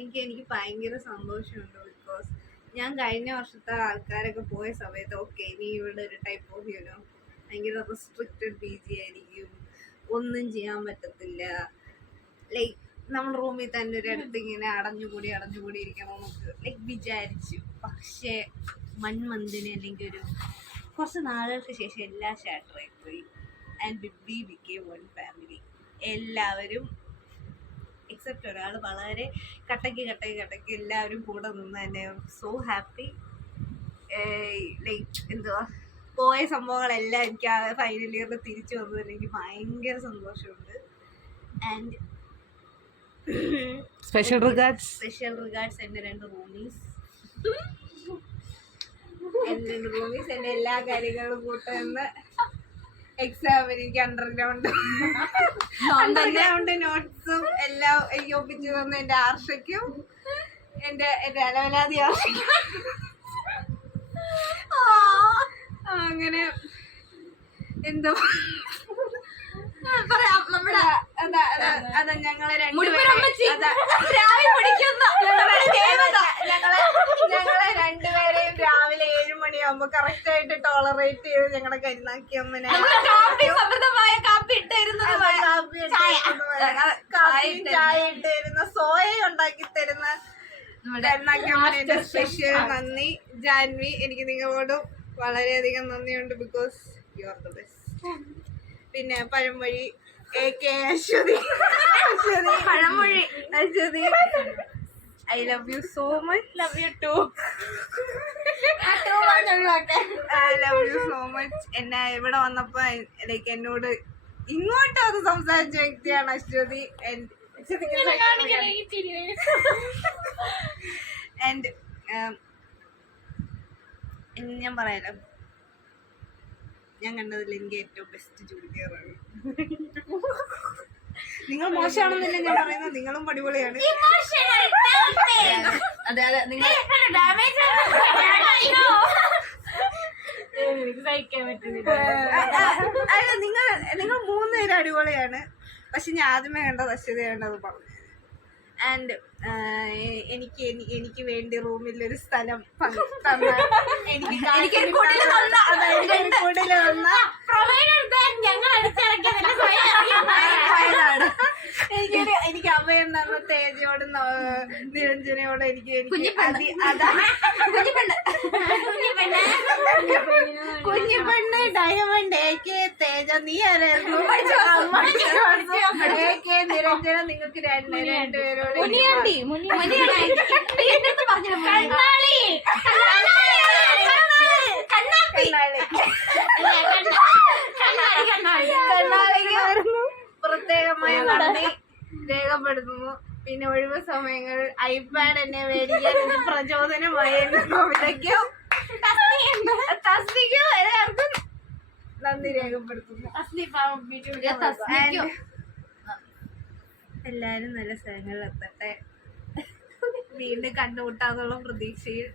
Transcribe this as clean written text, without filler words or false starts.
എനിക്ക് ഭയങ്കര സന്തോഷമുണ്ട്. ബിക്കോസ് ഞാൻ കഴിഞ്ഞ വർഷത്തെ ആൾക്കാരൊക്കെ പോയ സമയത്ത് ഓക്കെ ഇനി ഇവിടെ ഒരു ടൈപ്പ് ഓഫ് ഭയങ്കര റെസ്ട്രിക്റ്റഡ് PG ആയിരിക്കും, ഒന്നും ചെയ്യാൻ പറ്റത്തില്ല, ലൈക്ക് നമ്മൾ റൂമിൽ തന്നെ ഒരു ഇടത്ത് ഇങ്ങനെ അടഞ്ഞുകൂടി ഇരിക്കണമെന്നൊക്കെ ലൈക്ക് വിചാരിച്ചു. പക്ഷേ 1 മന്തിന് അല്ലെങ്കിൽ കുറച്ച് നാളുകൾക്ക് ശേഷം എല്ലാം ഷാറ്ററായി പോയി. And we became one family. എല്ലാവരും എക്സെപ്റ്റ് ഒരാൾ വളരെ കട്ടയ്ക്ക് എല്ലാവരും കൂടെ നിന്ന് തന്നെ സോ ഹാപ്പി. ലൈക്ക് എന്തുവാ പോയ സംഭവങ്ങളെല്ലാം എനിക്ക് ആ ഫൈനൽ ഇയറിൽ തിരിച്ചു വന്നതിൽ എനിക്ക് ഭയങ്കര സന്തോഷമുണ്ട്. ആൻഡ് സ്പെഷ്യൽ റിഗാർഡ്സ് എൻ്റെ 2 റൂമീസ്. എൻ്റെ എല്ലാ കാര്യങ്ങളും കൂട്ടുന്ന എക്സാമിന് എനിക്ക് അണ്ടർഗ്രൗണ്ട് നോട്ട്സും എല്ലാം എനിക്ക് ഒപ്പിച്ചു തന്ന എൻ്റെ ആർഷയ്ക്കും എൻ്റെ അലവലാതി ആർഷയ്ക്കും അങ്ങനെ എന്താ നമ്മുടെ അതാ ഞങ്ങളെ രണ്ടുപേരെയും രാവിലെ 7 മണിയാകുമ്പോ കറക്റ്റ് ആയിട്ട് ടോളറേറ്റ് ചെയ്ത് ഞങ്ങളുടെ കരുനാക്കി അമ്മനെ ചായ ഇട്ട് തരുന്ന സോയ ഉണ്ടാക്കി തരുന്ന കരുനാക്കി അമ്മനെ സ്പെഷ്യൽ നന്ദി. ജാൻവി, എനിക്ക് നിങ്ങളോടും വളരെയധികം നന്ദിയുണ്ട്. Because you are the best. പിന്നെ പഴംമൊഴി Aswathy I love you so much. Love you too. I love you so much. എന്നെ ഇവിടെ വന്നപ്പോ ലൈക്ക് എന്നോട് ഇങ്ങോട്ടും അത് സംസാരിച്ച വ്യക്തിയാണ് അശ്വതി. ആൻഡ് ഞാൻ പറയാലോ, ഞാൻ കണ്ടതിൽ എനിക്ക് ഏറ്റവും ബെസ്റ്റ് ജൂനിയറാണ്. നിങ്ങൾ മോശമാണെന്നല്ല ഞാൻ പറയുന്നത്, നിങ്ങളും അടിപൊളിയാണ്. അതെ നിങ്ങൾ അല്ല നിങ്ങൾ 3 പേരും അടിപൊളിയാണ്. പക്ഷെ ഞാൻ ആദ്യമേ കണ്ടത് അശ്വതിയാണത് പറഞ്ഞു. ആൻഡ് എനിക്ക് വേണ്ടി റൂമിൽ ഒരു സ്ഥലം തന്ന എനിക്ക് അഭയം തന്ന തേജയോടും നിരഞ്ജനയോടും എനിക്ക് കുഞ്ഞിപ്പെണ്ണ് ഡയമണ്ട് തേജ നീ ആരായിരുന്നു നിരഞ്ജന. നിങ്ങൾക്ക് രണ്ടുപേരോട് പ്രത്യേകമായ നന്ദി രേഖപ്പെടുത്തുന്നു. പിന്നെ ഒഴിവ് സമയങ്ങൾ ഐപാഡ് എന്നെ മേടിക്കാൻ പ്രചോദനമായി വിളിക്കും. തസ്നിക്കും എല്ലാവർക്കും നന്ദി രേഖപ്പെടുത്തുന്നു. എല്ലാരും നല്ല സ്ഥലങ്ങളിൽ എത്തട്ടെ. വീണ്ടും കണ്ടുമുട്ടാന്നുള്ള പ്രതീക്ഷയിൽ